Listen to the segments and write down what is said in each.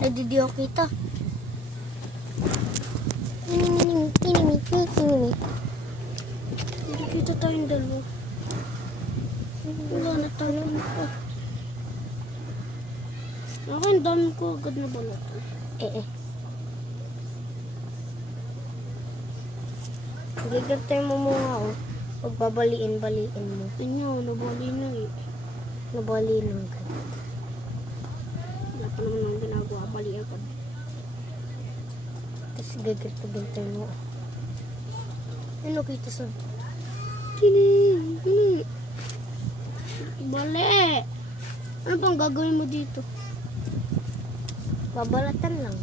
Nagdidiyo kita. Hindi kita tayong dalawa. Wala na tayo. Ako yung dami ko agad na balot. Gigantay mo muna ako. Huwag babaliin mo. Inyo, nabali na eh. Nabali ng agad. Wala pa naman ang ginagawa, bali agad. Tapos gigantay mo. Ano kita sa? Kini. Bali. Ano bang gagawin mo dito? Babalatan lang.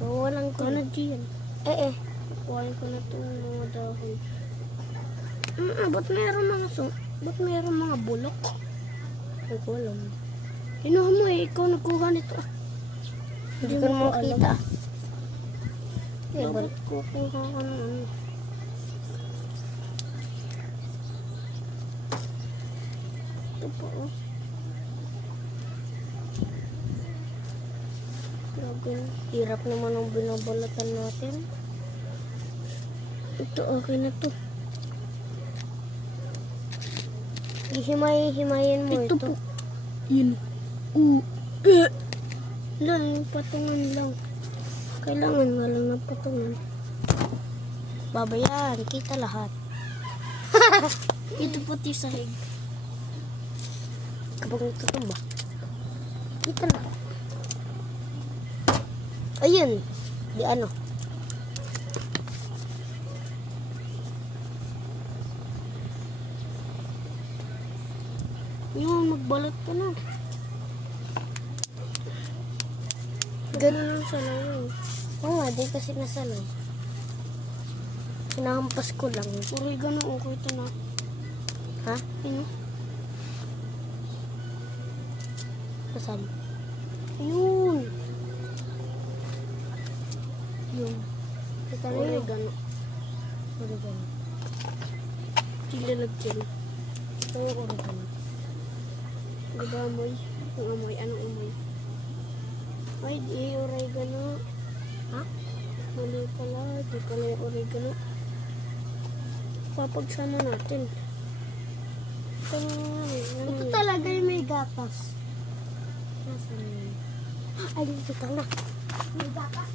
So, walang Ano diyan? Kuhain ko na itong mga dahon. Ba't meron mga bulok? Hindi ko alam. Inuha mo eh, ikaw nagkuha nito. Hindi ko naman kita. Bakit kukuha ka ng ano? Ito po oh. Hirap naman ang binabalatan natin. Ito okay na to. Hihimayin mo ito. Po. Yun. Lang, yung patungan lang. Kailangan nga lang ng patungan. Babayan, kita lahat. Ito pati sahig. Kapag ito ba? Kita na. Ayun. Di ano. Yung magbalot ka na. Ganun lang sa lawin. Oo nga, di kasi nasanay. Sinahampas ko lang. Puro ganun okay ito na. Ha? Ano? Nasaan? Yun. Yung. Kita na yun. Oregano. Tilalagyan. Ito yung oregano. Diba amoy? Yung amoy. Anong amoy? Ay, di oregano. Ha? Mali pala. Di pala yung oregano. Papagsama natin. Ito talaga yung may gatas. Nasaan yun? Ay, dito na. May gatas.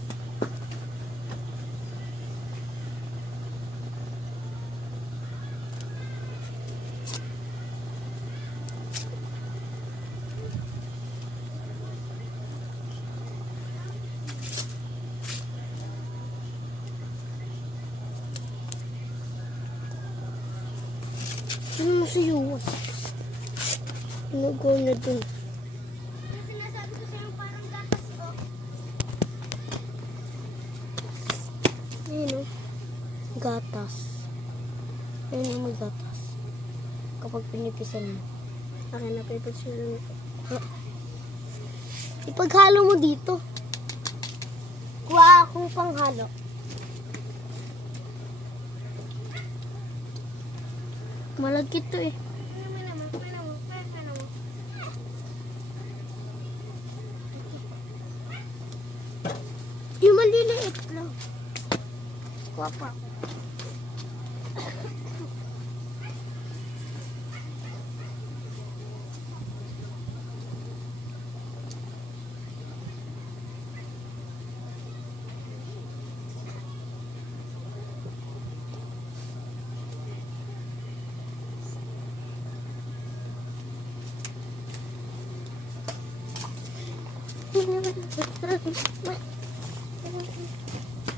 Sino mo si Yuwa? Nag-go na dun. Sinasabi ko sa'yo parang gatas ko. Ayun o. Gatas. Ayun yung may gatas. Kapag pinipisan mo. Akin na paper sila. Ipaghalo mo dito. Kuha akong panghalo. Malagkit to eh. Yung maliliit lang. Kuha pa.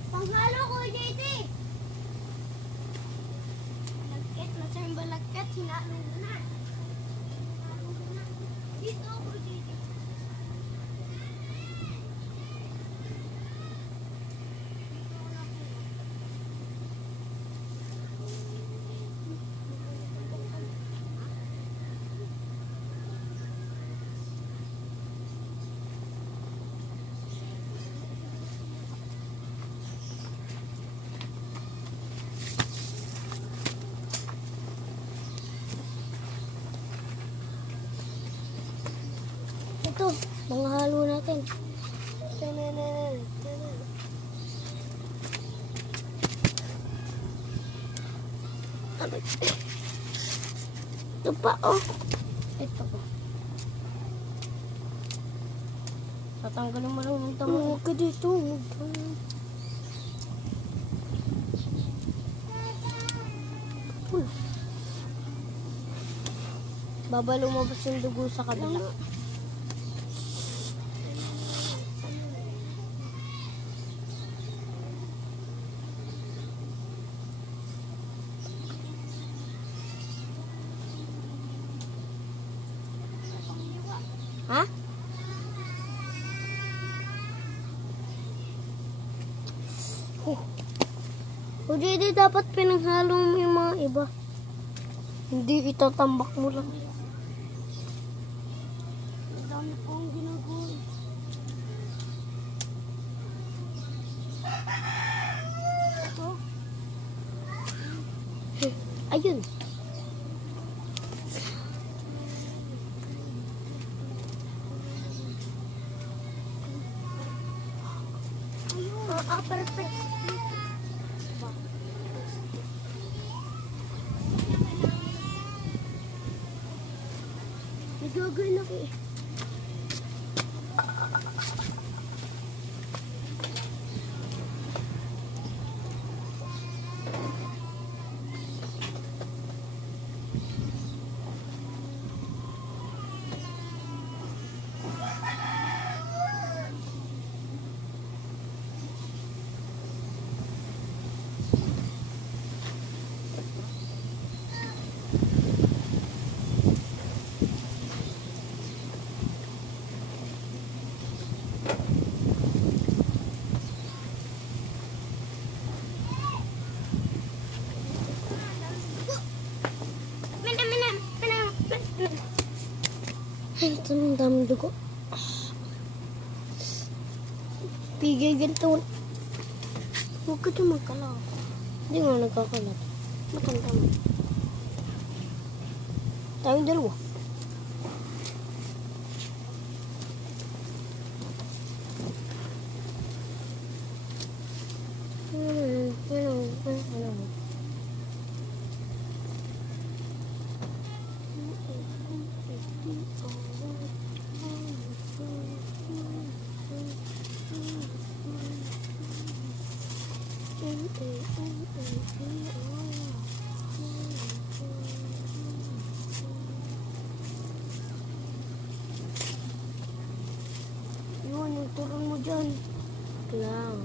Panghalo ko, JT! Balagkit, nasaan balagkit? Hinalo mo na. Dito ako, JT. ito. Manghalo natin. Ito pa, oh. Ito po. Tatanggalin mo lang yung tama. Huwag ka dito. Baba lumabas yung dugo sa kabila. Ha? O di dapat pinaghalo mo yung mga iba. Hindi, itatambak mo lang. Ang dami kong ginagawa. Ito. Ayun. Perfect. Nagagawin ako eh. Ay, ito ng daming dugo. Pigay ganito. Huwag ka dyan magkalaw. Hindi nga nagkakalat. Matanda mo. Tayong dalawa. Yun, yung turun mo dyan. Lang.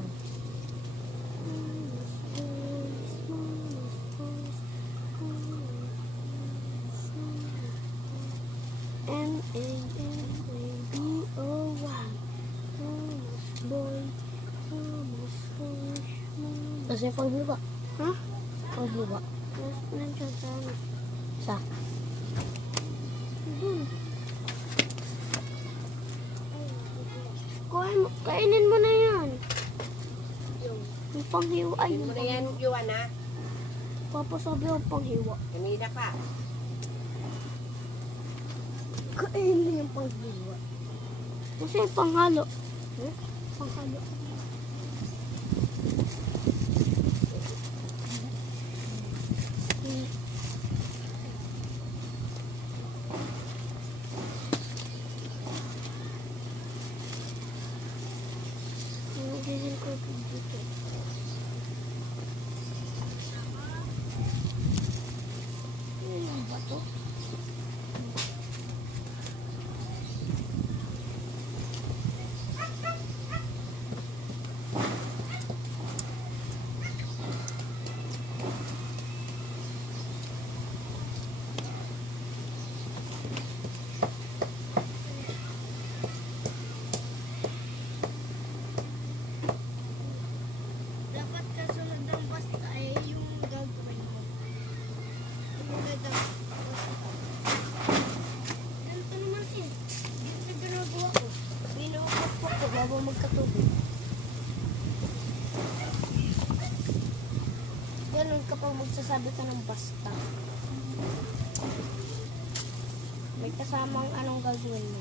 M-A-N-A-B-O-Y. Boy. Kasi panghiwa. Ha? Panghiwa. Nandiyan sa ano? Sa? Dun. Kainin mo na yan. Yung panghiwa. Ay, Mo na yan, Yuan, ha? papasabi ang panghiwa. Kanina pa. Kainin mo yung panghiwa. Kasi panghalo. Panghalo. Ganyan ko dito. Ano ba to? Dapat kasunod ng basta ay yung gagawin mo. Ganito naman eh. Ganito ginagawa ko. Binuukot ko bago magkatubig. Ganun kapag magsasabi ka ng basta. May kasamang anong gagawin mo.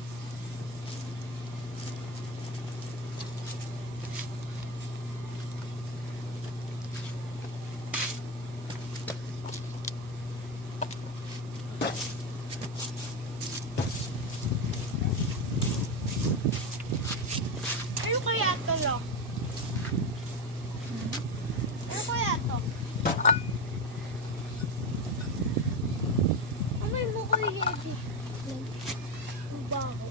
Ano? Ano kaya to? Amoy mo ko yung Eddie. Ang baho.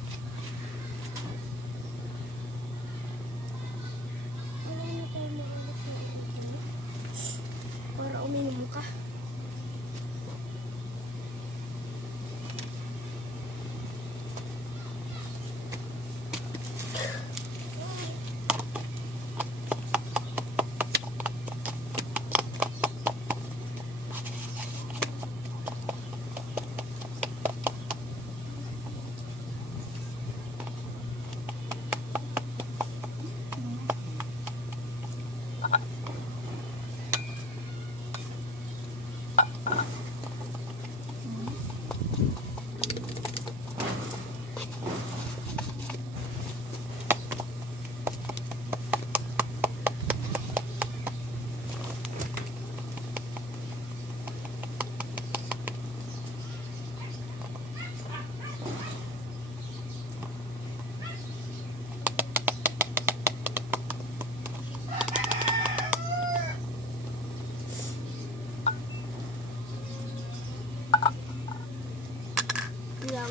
Wala na tayo maalit na ito. Para uminom ka. Lang.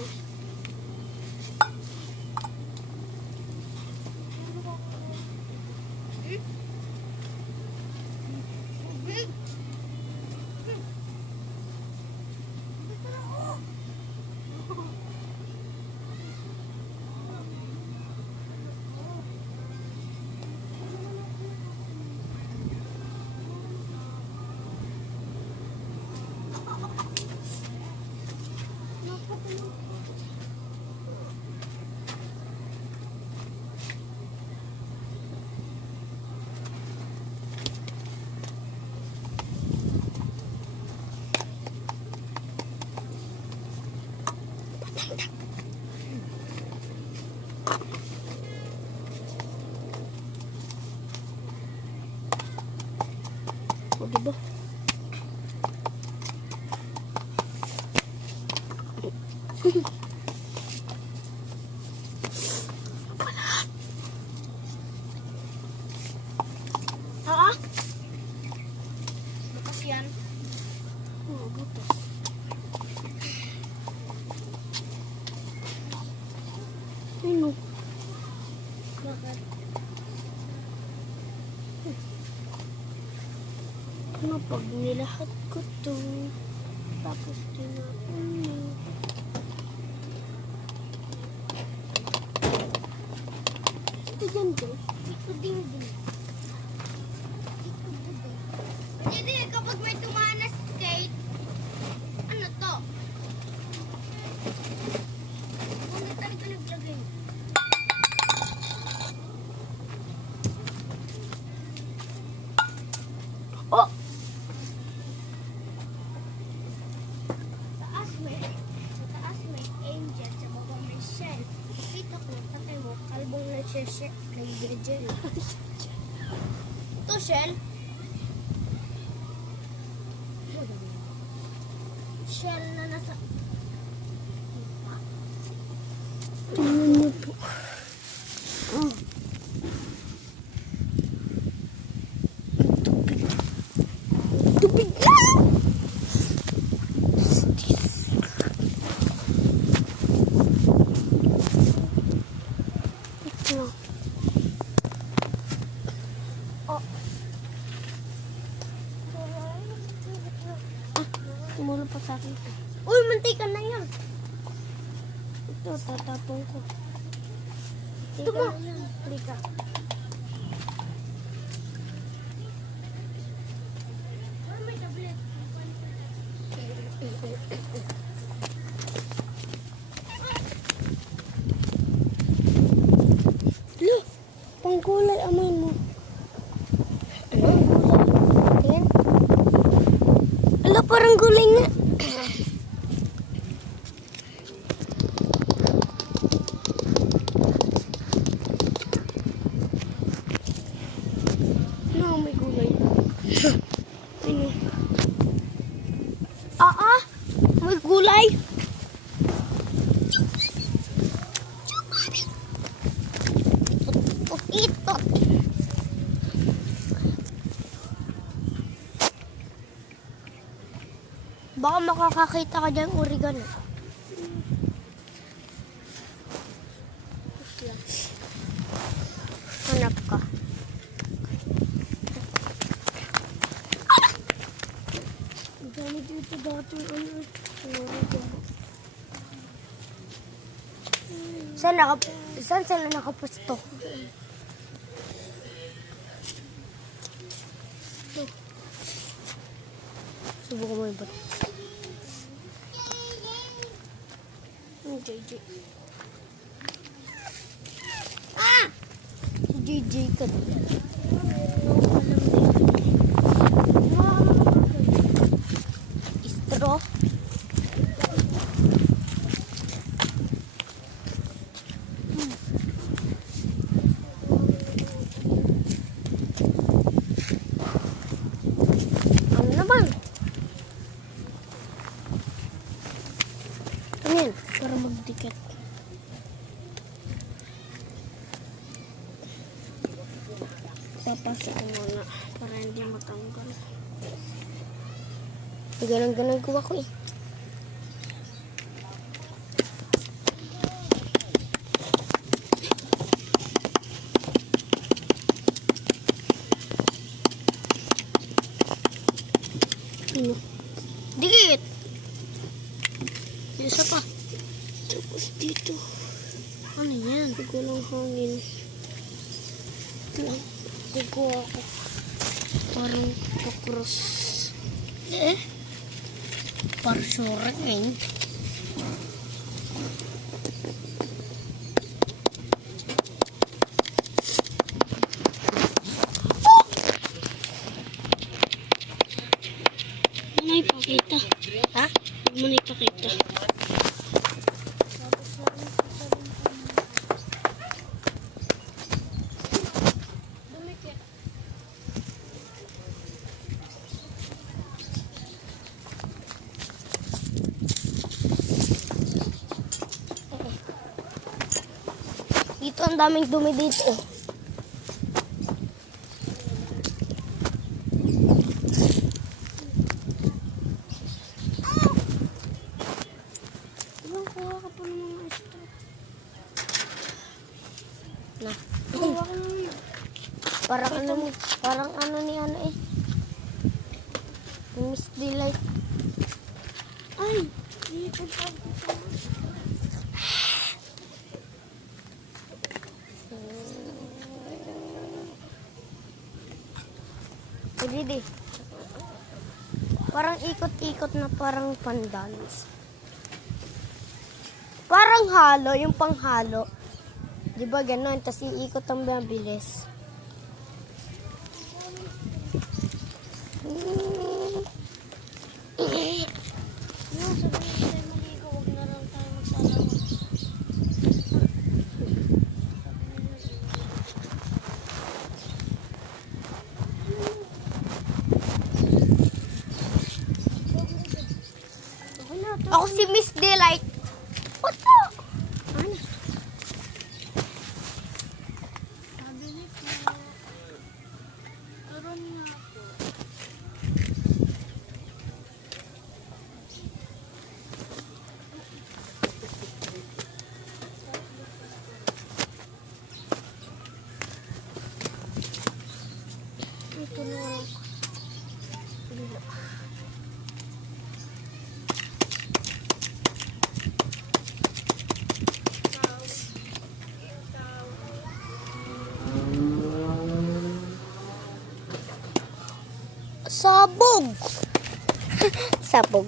O, diba? Ah? Bukas yan? Oo, bukas. Ano? Bakit? Ano pag nilahat ko to, tapos tinapon mo. Ito dyan din. Ito din din. Hindi, kapag may tumaan na skate, ano to? Kung na talaga naglagay. Oh! Sa taas may angel, sa baba may shell. Kita ko, patay mo, kalbong na shell, nag-gel. Ito shell? Shell na nasa... Tingnan niyo po. Tubig na! Ito. Oh. Tumulong pa sa akin. Uy, mantika na yan. Ito, tatapon ko. Ito mo. Halika. May tablet. Lo, pangkulay amoy mo. Ano? Tingnan. Ala, parang gulay nga. No, may gulay. Ano? May gulay. Ito. makakakita ka dyan oregano. Hanap ka. Ang dami dito dati. Saan sila nakapusto? Subukan mo yung bato. JJ. Ah! Si JJ ka. Straw. Ano naman? Ano yan? Para magdikit. Papasok ko muna para hindi matanggal. Ganun-ganun ko ako eh. Ano? Dikit! Isa pa. Tapos dito. Ano yan? Hindi ko lang hangin. Hindi ko ako. Parang kakross. Parang surat eh. Ano ipakita? Ha? Ano ipakita? Dito ang daming dumi dito. Ilang kuha ka pa ng mga extra. Na. Kuha ka naman yun. Parang ano ni ano eh. Miss Delight. Ay! Dito pa. Hindi. Parang ikot-ikot na parang pandals. Parang halo, yung panghalo. Di ba ganun? Tapos iikot ang mabilis. Yung sabi na tayo maligo, huwag na lang tayo magsalawa. Ako si Miss Delight. What the? Ano? Sabi ni po, turon nga po. Ito na lang. Sabog. Sabog.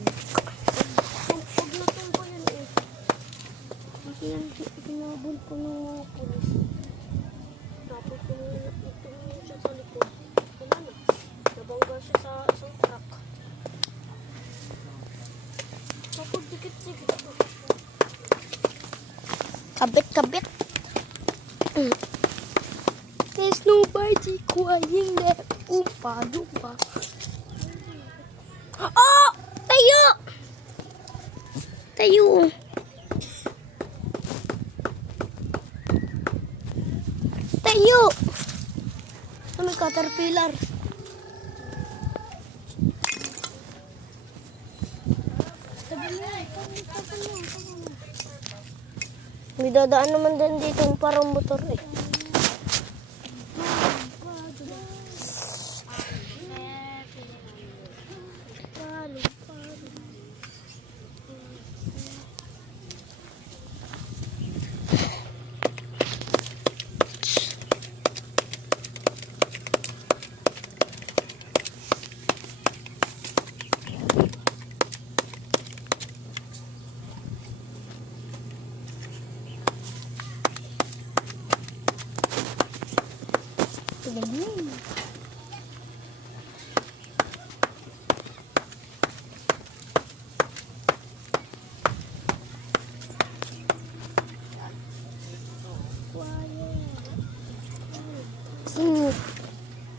Pag natumpa yan eh. Kasi yan, pinabol ko ng mga pulis. Tapos tumingin siya sa likod. Wala na. Nabangga siya sa isang truck. Tapos dikit-dikit. Kabit-kabit. There's nobody crying there. Umpa-lumpa. Oh! Tayo! Tayo. Tayo! May caterpillar. dadaan naman din dito yung parang motor eh.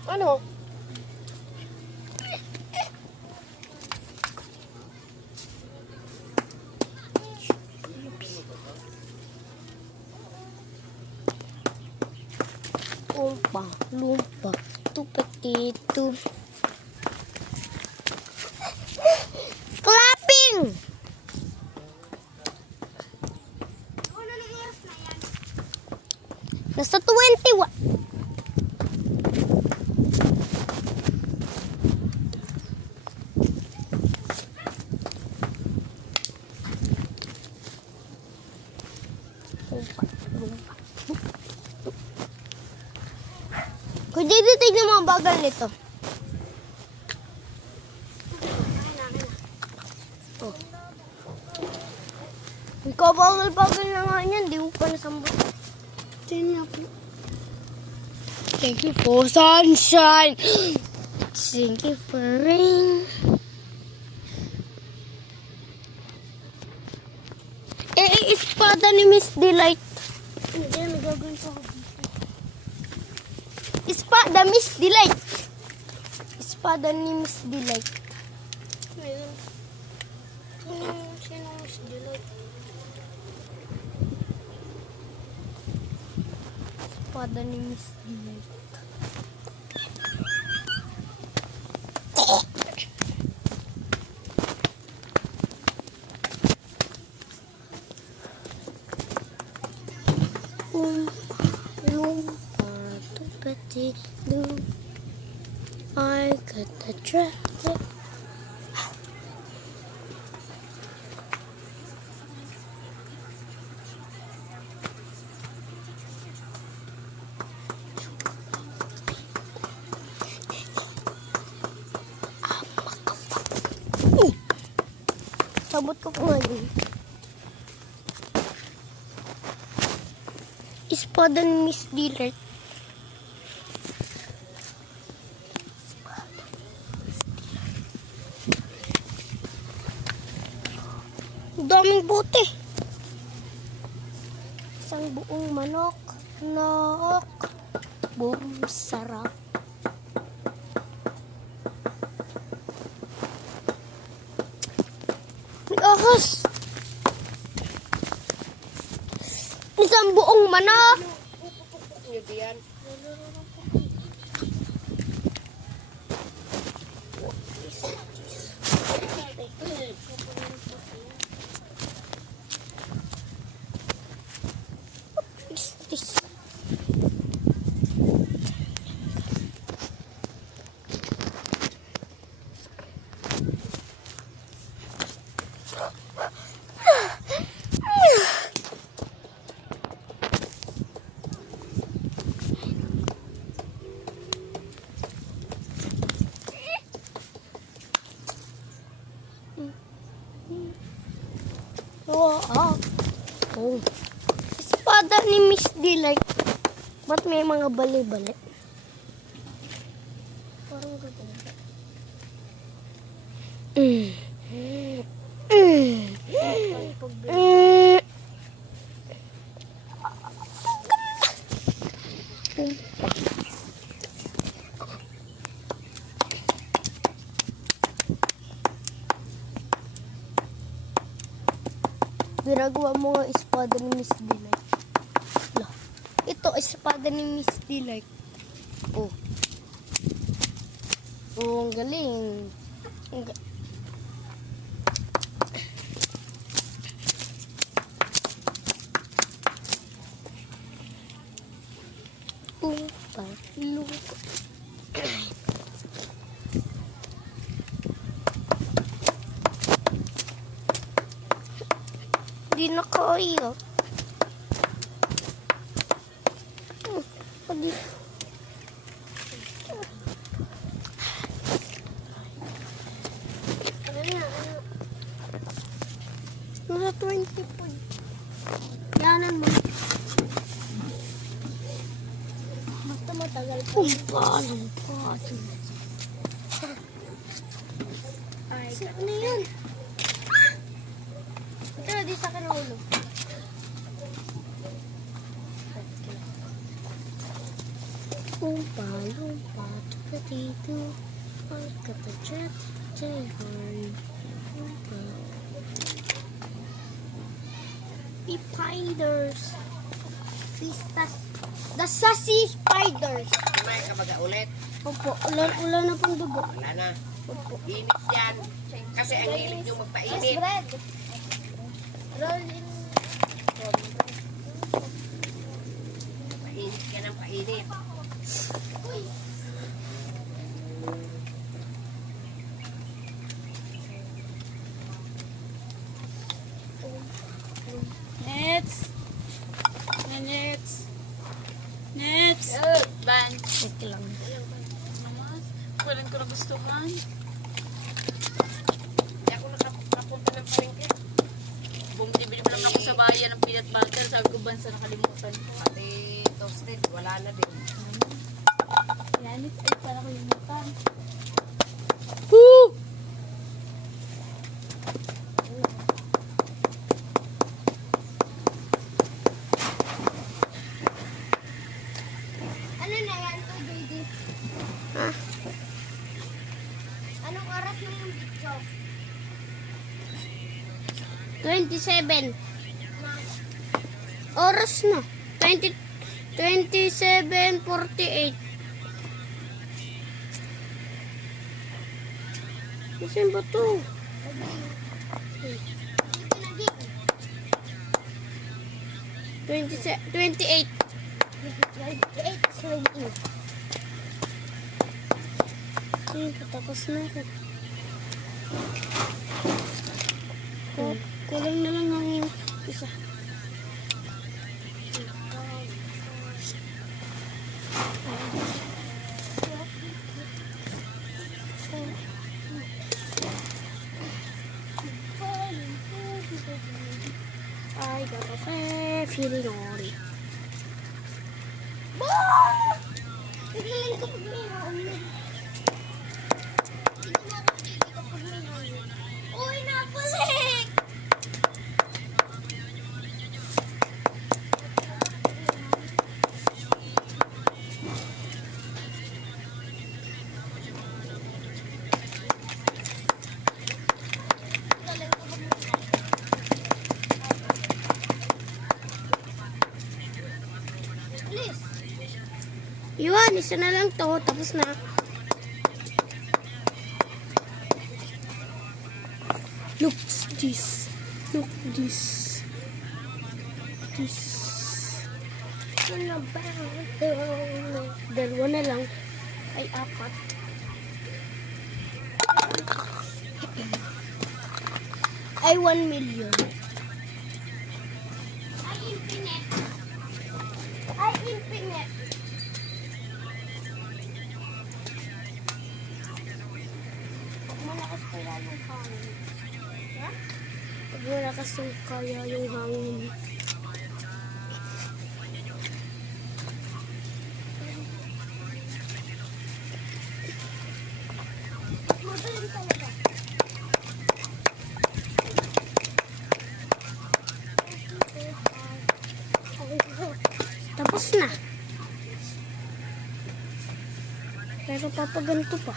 Ano? Lumpa, lumpa, tupatito. Clapping! Nasa 21. Kung di tignan mo ang bagal nito. Oh. Ikaw bagal na nga yan. Di mo pa nasambot. Tingnan po. Thank you for sunshine. Thank you for rain. Espada ni Miss Delight. Hindi, may gagawin pa ako. Espada Miss Delight. Espada ni Miss Delight. Ayun. Sino mas Delight? Espada ni Miss Delight. I got the traffic. Sabot ko nga yun. Espada ni Miss Delight. Daming bote. Isang buong manok. Nok. Boom, sarap. May ahas. Isang buong manok. Hindi yan. Oh. Espada ni Miss Delight. Ba't may mga bali-bali? Parang gagawin. Ginagawa mo nga espada ni Miss Delight. Lah. Ito, espada ni Miss Delight. Oh. Oh, ang galing. Umpa, lupa. Di na kaya. Pag nasa 20 po. Yanan mo. Basta matagal pa. Lumpa. Ay, ano yun? Ito, di sa akin ulo. Lumpa, dito. Pagkatachat, tayhan. Lumpa. Spiders. Pistas. The sassy spiders. May kabaga ulit. Opo, ulan na pong dugo. Wala na. Opo. Init yan. Kasi ang hilig nyo magpainit. bread. Roll in. Painit ka ng painit. Next. Ban. Wait lang. Walang ko na gustuhan. Hindi ako nakapunta ng palengke. Bumibili pa lang ako sa bayan ng peanut butter. Sabi ko, bansa nakalimutan ko. Pati toasted, wala na din. Yan, ay para ko yung mutan. Woo! Ano na yan to, JD? Ah, Anong oras na yung video? 27. Oras na. 27:48. Saan ba to? 28. 8:28. Ayun, patapos na ako. Kulang na lang ang isa. Ay, kafe, feeling ori. Tignan ko pag may hangin. Tignan ko dito kapag may hangin. Uy, napalik! Please. Yun, isa na lang to. Tapos na. Look this. Look this. This. Ano ba? Dalawa na lang. Ay, apat. Ay, 1 million. Ay, infinite. Ay, infinite. Pag malakas kaya yung hangin. Ha? Pag malakas kaya yung hangin. Magaling talaga. Tapos na. Pero papaganto pa.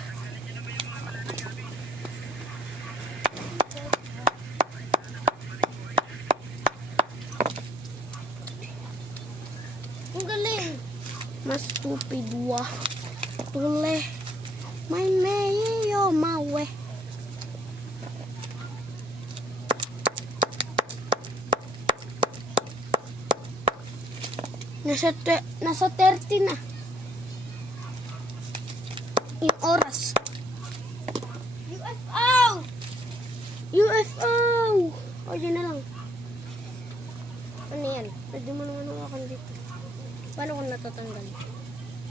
Ang galing. Mas stupid wa. Tule. May meyo mawe. Nasa 30 na. Yung oras. UFO! UFO! O, dyan na lang. Ano yan? Pwede mo naman hawakan dito. Paano kung natatanggal?